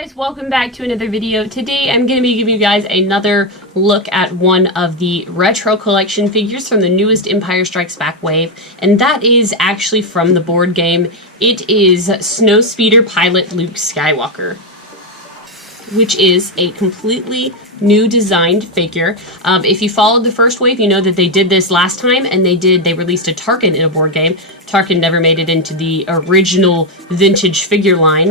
Guys, welcome back to another video. Today I'm going to be giving you guys another look at one of the retro collection figures from the newest Empire Strikes Back wave, and that is actually from the board game. It is Snowspeeder Pilot Luke Skywalker, which is a completely new designed figure. If you followed the first wave, you know that they did this last time, and they released a Tarkin in a board game. Tarkin never made it into the original vintage figure line.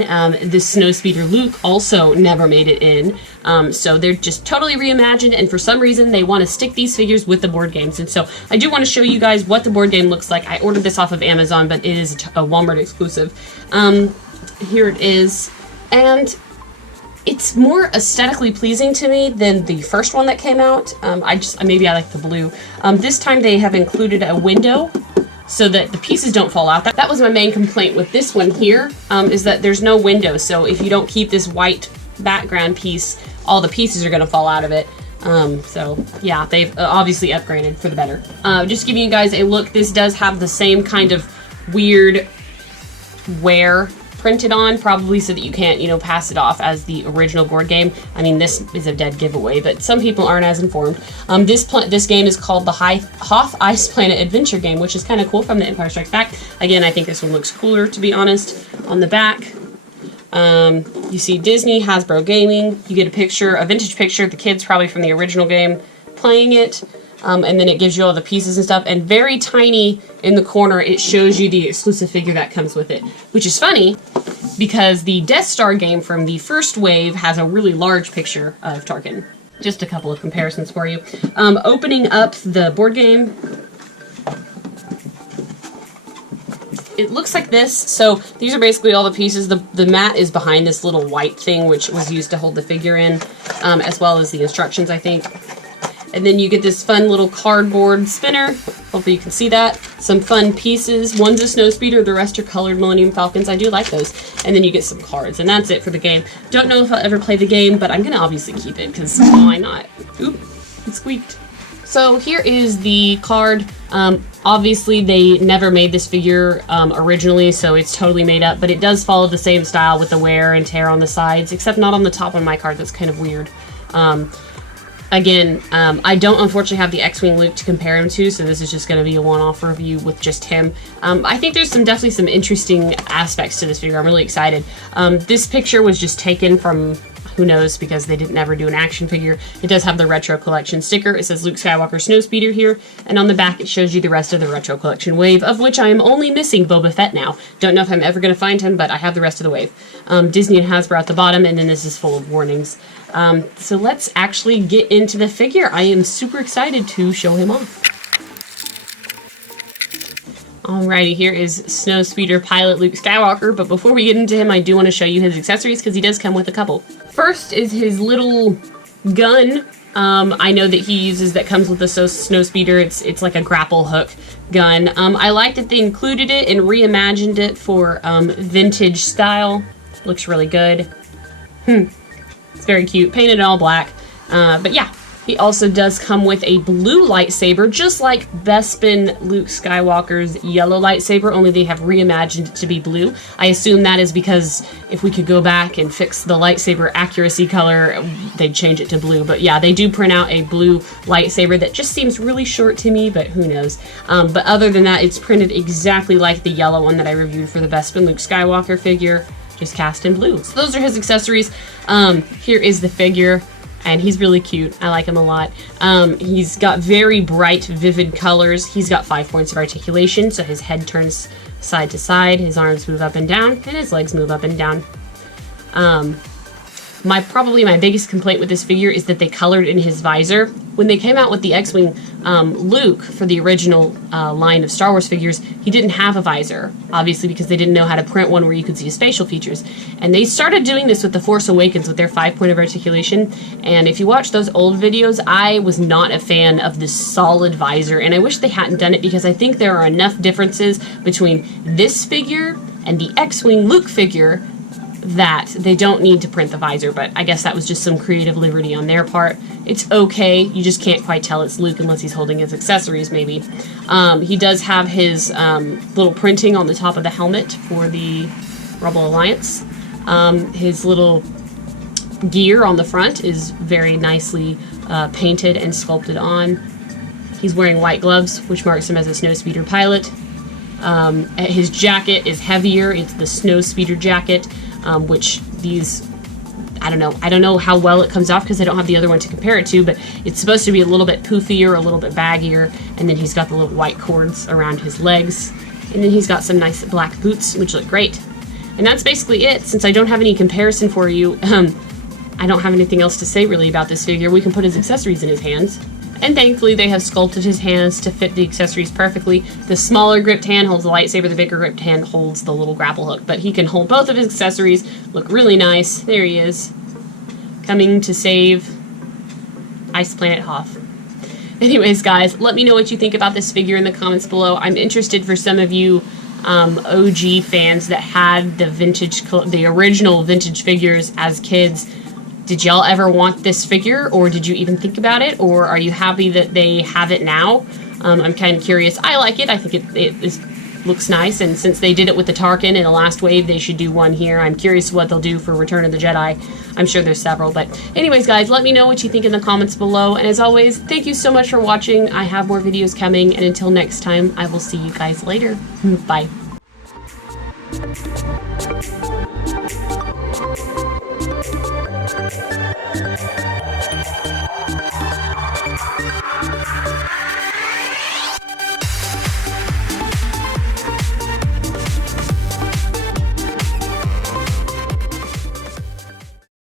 This Snowspeeder Luke also never made it in. So they're just totally reimagined, and for some reason they want to stick these figures with the board games. And so I do want to show you guys what the board game looks like. I ordered this off of Amazon, but it is a Walmart exclusive. Here it is, and it's more aesthetically pleasing to me than the first one that came out. Maybe I like the blue. This time they have included a window so that the pieces don't fall out. That was my main complaint with this one here, is that there's no window. So if you don't keep this white background piece, all the pieces are gonna fall out of it. So yeah, they've obviously upgraded for the better. Just giving you guys a look, this does have the same kind of weird wear printed on, probably so that you can't, pass it off as the original board game. I mean, this is a dead giveaway, but some people aren't as informed. This game is called the Hoth Ice Planet Adventure game, which is kind of cool, from the Empire Strikes Back. Again, I think this one looks cooler, to be honest. On the back, you see Disney, Hasbro Gaming. You get a vintage picture of the kids, probably from the original game, playing it. And then it gives you all the pieces and stuff, and very tiny in the corner it shows you the exclusive figure that comes with it, which is funny because the Death Star game from the first wave has a really large picture of Tarkin. Just a couple of comparisons for you. Opening up the board game, it looks like this. So these are basically all the pieces. The mat is behind this little white thing, which was used to hold the figure in, as well as the instructions, I think. And then you get this fun little cardboard spinner. Hopefully you can see that. Some fun pieces. One's a Snowspeeder, the rest are colored Millennium Falcons. I do like those. And then you get some cards, and that's it for the game. Don't know if I'll ever play the game, but I'm gonna obviously keep it, because why not? Oop, it squeaked. So here is the card. Obviously they never made this figure originally, so it's totally made up, but it does follow the same style with the wear and tear on the sides, except not on the top on my card. That's kind of weird. Again, I don't unfortunately have the X-Wing Luke to compare him to, so this is just going to be a one-off review with just him. I think there's definitely some interesting aspects to this figure. I'm really excited. This picture was just taken from, who knows, because they didn't ever do an action figure. It does have the Retro Collection sticker. It says Luke Skywalker Snowspeeder here, and on the back it shows you the rest of the Retro Collection wave, of which I am only missing Boba Fett now. Don't know if I'm ever going to find him, but I have the rest of the wave. Disney and Hasbro at the bottom, and then this is full of warnings. So let's actually get into the figure. I am super excited to show him off. Alrighty, here is Snowspeeder Pilot Luke Skywalker, but before we get into him, I do want to show you his accessories, because he does come with a couple. First is his little gun. I know that he uses, that comes with the Snowspeeder. It's like a grapple hook gun. I like that they included it and reimagined it for vintage style. Looks really good. It's very cute, painted all black. But yeah, he also does come with a blue lightsaber, just like Bespin Luke Skywalker's yellow lightsaber, only they have reimagined it to be blue. I assume that is because if we could go back and fix the lightsaber accuracy color, they'd change it to blue. But yeah, they do print out a blue lightsaber that just seems really short to me, but who knows. But other than that, it's printed exactly like the yellow one that I reviewed for the Bespin Luke Skywalker figure, just cast in blue. So those are his accessories. Here is the figure, and he's really cute. I like him a lot. He's got very bright, vivid colors. He's got 5 points of articulation, so his head turns side to side, his arms move up and down, and his legs move up and down. Probably my biggest complaint with this figure is that they colored in his visor. When they came out with the X-Wing Luke for the original line of Star Wars figures, he didn't have a visor, obviously because they didn't know how to print one where you could see his facial features. And they started doing this with The Force Awakens with their 5 point of articulation, and if you watch those old videos, I was not a fan of this solid visor, and I wish they hadn't done it, because I think there are enough differences between this figure and the X-Wing Luke figure that they don't need to print the visor, but I guess that was just some creative liberty on their part. It's okay, you just can't quite tell it's Luke unless he's holding his accessories, maybe. He does have his little printing on the top of the helmet for the Rebel Alliance. His little gear on the front is very nicely painted and sculpted on. He's wearing white gloves, which marks him as a Snowspeeder pilot. His jacket is heavier. It's the Snowspeeder jacket, which these, I don't know how well it comes off because I don't have the other one to compare it to, but it's supposed to be a little bit poofier, a little bit baggier, and then he's got the little white cords around his legs, and then he's got some nice black boots, which look great. And that's basically it. Since I don't have any comparison for you, I don't have anything else to say really about this figure. We can put his accessories in his hands. And thankfully, they have sculpted his hands to fit the accessories perfectly. The smaller gripped hand holds the lightsaber, the bigger gripped hand holds the little grapple hook. But he can hold both of his accessories, look really nice. There he is, coming to save Ice Planet Hoth. Anyways, guys, let me know what you think about this figure in the comments below. I'm interested for some of you OG fans that had the original vintage figures as kids. Did y'all ever want this figure, or did you even think about it, or are you happy that they have it now? I'm kind of curious. I like it. I think it looks nice, and since they did it with the Tarkin in the last wave, they should do one here. I'm curious what they'll do for Return of the Jedi. I'm sure there's several, but anyways, guys, let me know what you think in the comments below, and as always, thank you so much for watching. I have more videos coming, and until next time, I will see you guys later. Bye.